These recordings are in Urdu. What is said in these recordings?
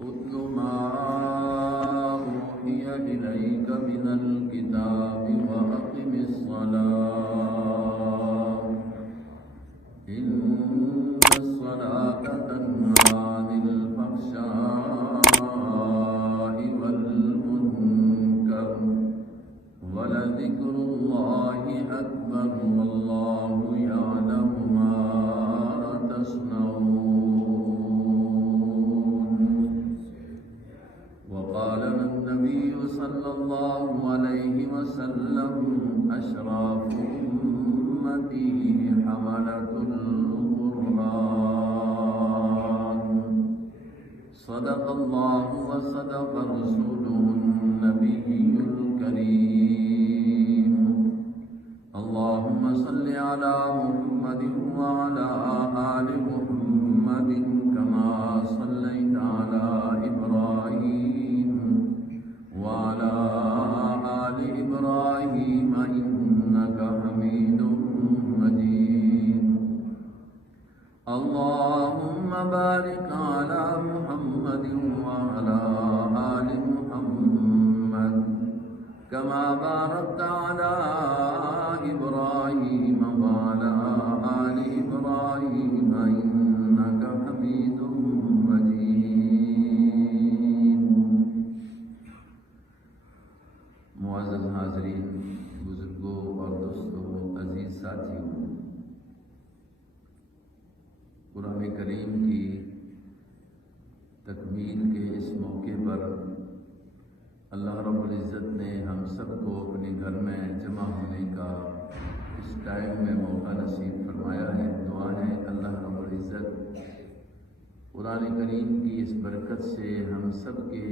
اتل ما أوحي إليك من الكتاب وأقم الصلاة إن الصلاة تنهى عن الفحشاء والمنكر ولذكر الله أكبر والله يعلم ما تصنعون. وقال النبي صلى الله عليه وسلم أشراف أمتي حملة القرآن. صدق الله وصدق رسوله النبي الكريم. اللهم صل على محمد وعلى آل محمد كما صليت على إبراهيم وعلى آل إبراهيم إنك حميد مجيد. اللهم بارك على محمد وعلى آل محمد كما باركت على إبراهيم وعلى آل إبراهيم إنك حميد مجيد. معزز حاضرین، بزرگوں اور دوستوں، عزیز ساتھیوں، قرآن کریم کی تکمیل کے اس موقع پر اللہ رب العزت نے ہم سب کو اپنے گھر میں جمع ہونے کا اس ٹائم میں موقع نصیب فرمایا ہے۔ دعا ہے اللہ رب العزت قرآن کریم کی اس برکت سے ہم سب کے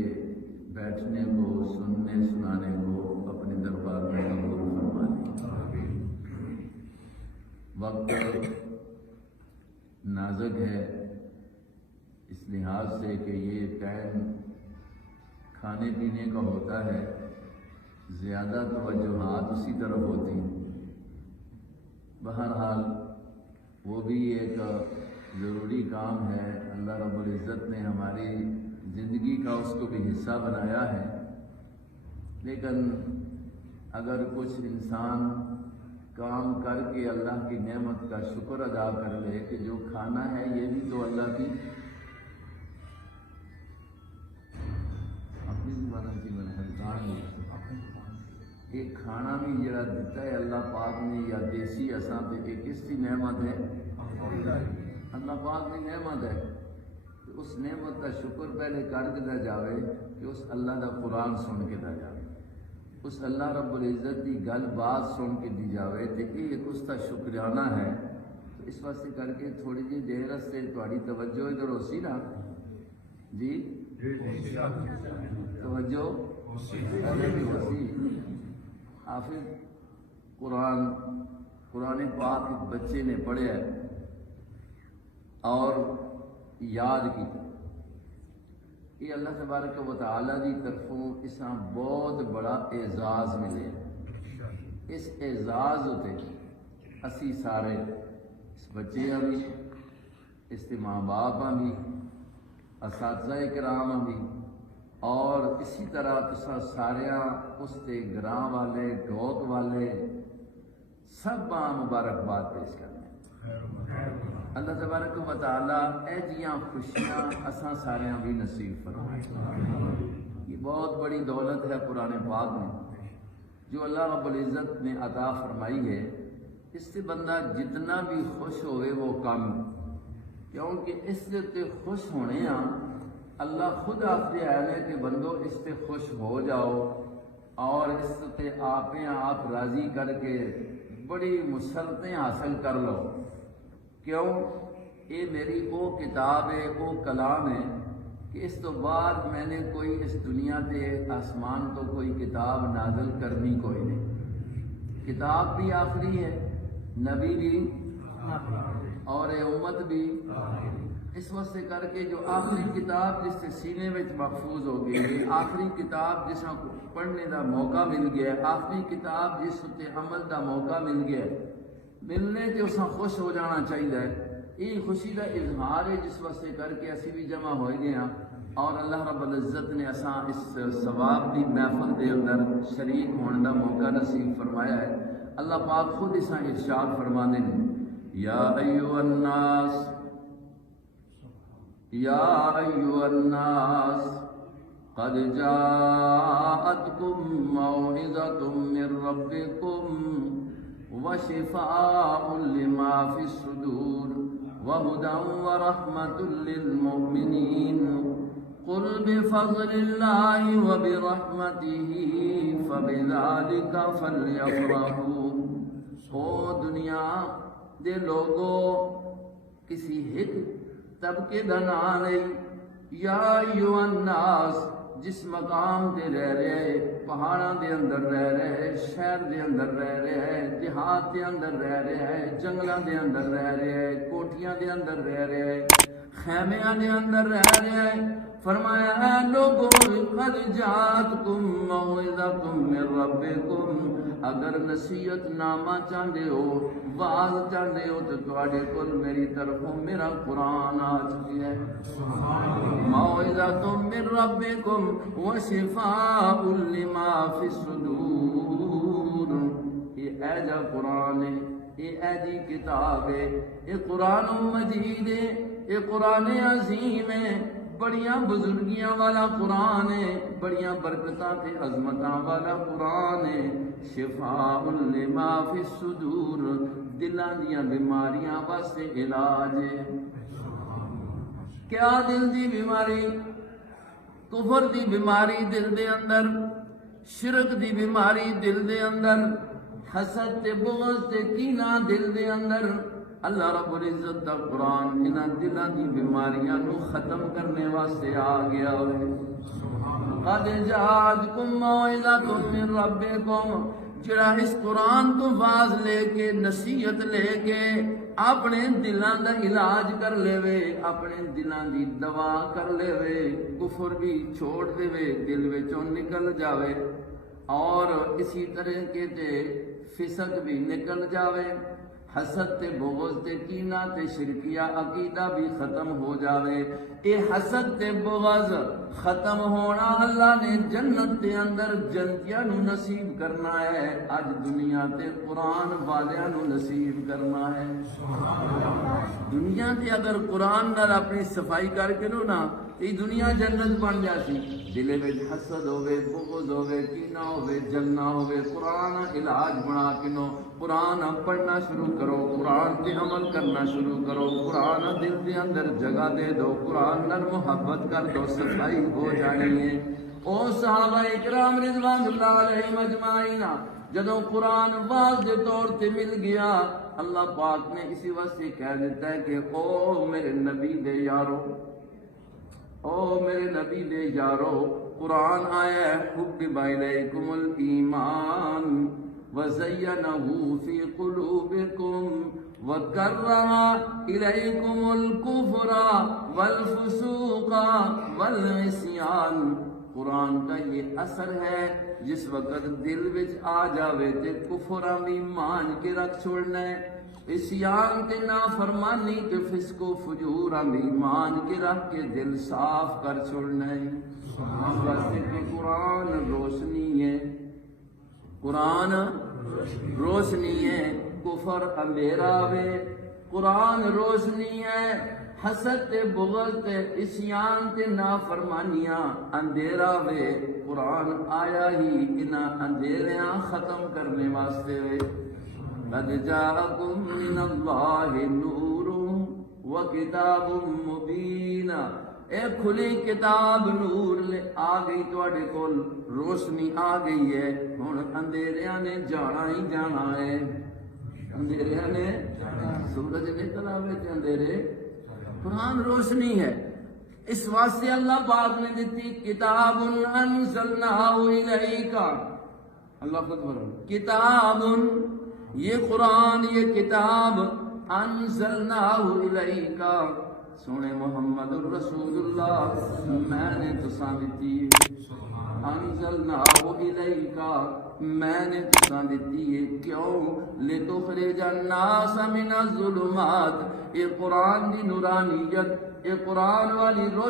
بیٹھنے کو، سننے سنانے کو اپنے دربار میں قبول فرما لیں۔ وقت نازک ہے اس لحاظ سے کہ یہ ٹائم کھانے پینے کا ہوتا ہے، زیادہ توجہات اسی طرف ہوتی ہیں۔ بہرحال وہ بھی ایک ضروری کام ہے، اللہ رب العزت نے ہماری زندگی کا اس کو بھی حصہ بنایا ہے۔ لیکن اگر کچھ انسان کام کر کے اللہ کی نعمت کا شکر ادا کر لے کہ جو کھانا ہے یہ بھی تو اللہ کی ایک کھانا بھی جڑا دیتا ہے اللہ پاک نے، یا دیسی اساں تے ایک کس کی نعمت ہے؟ اللہ پاک کی نعمت ہے۔ اس نعمت کا شکر پہلے کر دیا جاوے کہ اس اللہ کا قرآن سن کے دیا جاوے، اس اللہ رب العزت کی گل بات سن کے دی جاوے تو یہ اس کا شکرانہ ہے۔ تو اس واسطے کر کے تھوڑی جی دیر سے تھوڑی توجہ ادھر ہو سی نا جی، توجہ ہو سی۔ حافظ قرآن پاک بچے نے پڑھیا اور یاد کیا، یہ اللہ تبارک و تعالیٰ کی طرفوں اساں بہت بڑا اعزاز ملے۔ اس اعزاز ہوتے اسی سارے اس بچے بھی، اس کے ماں باپ بھی، اساتذہ کرام بھی، اور اسی طرح تسا سارا اس کے گراں والے ڈوک والے سب مبارکباد پیش کرنے۔ اللہ تبارک و تعالیٰ اے جیاں خوشیاں اساں ساریاں بھی نصیب فرمائے۔ یہ بہت بڑی دولت ہے قرآن پاک میں جو اللہ رب العزت نے عطا فرمائی ہے۔ اس سے بندہ جتنا بھی خوش ہوئے وہ کم، کیونکہ اس سے خوش ہونے ہاں اللہ خود آپ سے آئے کہ بندو اس سے خوش ہو جاؤ اور اس سے آپ راضی کر کے بڑی مسرتیں حاصل کر لو۔ کیوں؟ یہ میری وہ کتاب ہے، وہ کلام ہے کہ اس تو بعد میں نے کوئی اس دنیا تے آسمان تو کوئی کتاب نازل کرنی کوئی نہیں۔ کتاب بھی آخری ہے، نبی بھی اور امت بھی۔ اس واسطے کر کے جو آخری کتاب جس سے سینے میں محفوظ ہو گئی، آخری کتاب جس کو پڑھنے کا موقع مل گیا، آخری کتاب جس سے عمل کا موقع مل گیا، ملنے تے اساں خوش ہو جانا چاہیے۔ یہ خوشی کا اظہار ہے جس واسطے کر کے اسی بھی جمع ہوئے گئے ہاں اور اللہ رب العزت نے اساں اس ثواب دی محفل دے اندر شریک ہونے دا موقع نصیب فرمایا ہے۔ اللہ پاک خود اساں ارشاد فرمانے ہیں، یا ایھا الناس، یا ایھا الناس قد جاءتکم موعظۃ من ربکم وشفاء لما فی الصدور وهدى ورحمة للمؤمنين قل بفضل الله وبرحمته فبذلك فليفرحوا۔ او دنیا دے لوگو کسی ایک طبقے دا نام نہیں، یا ایھا الناس جس مقام دے رہ رہے، پہاڑاں دے اندر رہ رہے، شہر دے اندر رہ رہے، دیہات دے اندر رہ رہے، جنگلاں دے اندر رہ رہے، کوٹھیاں دے اندر رہ رہے، خیمیاں دے اندر رہ رہے، فرمایا اے لوگوں قد جاءتکم موعظۃ من ربکم، اگر نصیحت نامہ چاہتے ہو، واز چاہتے ہو تو تواڈے کول میری طرفوں میرا قرآن آ چکی ہے۔ موعظۃ من ربکم وشفاء لما فی الصدور، یہ ایجا قرآن ہے، یہ ایجی کتاب ہے، یہ قرآن مجید ہے، یہ قرآن عظیم ہے، بڑیاں بزرگیاں والا قرآن ہے، بڑیاں برکتاں تے عظمتاں والا قرآن ہے۔ شفاء لما فی الصدور، دلاں دیاں بیماریاں واسطے علاج ہے۔ کیا دل دی بیماری؟ کفر دی بیماری دل دے اندر، شرک دی بیماری دل دے اندر، حسد تے بغض تے کینہ دل دے اندر، اللہ رب العزت دا قرآن انہاں دلاں دی بیماریاں نو ختم کرنے واسطے آ گیا ہے۔ قد جاءتکم موعظۃ من ربکم، جڑا اس قرآن تو واز لے کے، نصیحت لے کے اپنے دلاں دا علاج کر لے وے، اپنے دلاں دی دوا کر لے وے، کفر بھی چھوڑ دے وے، دل وچوں نکل جاوے، اور اسی طرح کے تے فسق بھی نکل جاوے، حسد تے بغض تے کینہ تے شرکیہ عقیدہ بھی ختم ہو جاوے۔ اے حسد تے بغض ختم ہونا اللہ نے جنت تے اندر جنتیاں نو نصیب کرنا ہے، اج دنیا تے قرآن والیاں نو نصیب کرنا ہے۔ دنیا تے اگر قرآن نال اپنی صفائی کر کے نو نا، یہ دنیا جنت بن جاتی، دل وچ حسد ہوے، بغض ہوے، کینہ ہوے، جلنا ہوے، قرآن علاج بنا کے نو قرآن پڑھنا شروع کرو، قرآن تے عمل کرنا شروع کرو، قرآن دل دے اندر جگہ دے دو، قرآن نال محبت کر دو، صفائی ہو جانی ہے۔ او صحابہ اکرام رضوان اللہ علیہم اجمعین جدوں قرآن واز دے طور تے مل گیا، اللہ پاک نے اسی واسطے کہہ دیتا ہے کہ او میرے نبی دے یارو، او میرے نبی دے یارو، قرآن آیا ہے، حبب الیکم الایمان وزینہ فی قلوبکم وکرہ الیکم الکفر والفسوق والعصیان۔ قرآن کا یہ اثر ہے، جس وقت دل وچ آ جاوے تے کفراں بھی مان کے رکھ چھوڑنا ہے، عصیان تے نافرمانی تے فسق و فجوراں بھی مان کے رکھ کے دل صاف کر چھوڑنا ہے۔ اس واسطے کہ قرآن روشنی ہے، قرآن روشنی ہے، کفر اندھیرا وے، قرآن روشنی ہے، حسد تے بغض تے عصیان تے نافرمانیاں اندھیرا وے، قرآن آیا ہی انہاں اندھیریاں ختم کرنے واسطے وے۔ قد جاءکم من اللہ نور وکتاب مبین، اے کھلی کتاب نور لے آ گئی تواڈے کول، روشنی آ گئی ہے، ہن اندھیریاں نے جانا ہی جانا ہے، اندھیریاں نے سورج نکل آوے تے اندھیرے، قرآن روشنی ہے۔ اس واسطے اللہ پاک نے دیتی کتاب انزلناہ الیک، اللہ خود بولو کتاب، یہ قرآن، یہ کتاب انزلناہ الیک، سونے محمد الرسول اللہ میں نے تساں دیتی، انزلناہ الیک میں نے تساں دیتی ہے، کیوں؟ لتخرج الناس من الظلمات، یہ قرآن دی نورانیت، یہ قرآن والی روشنی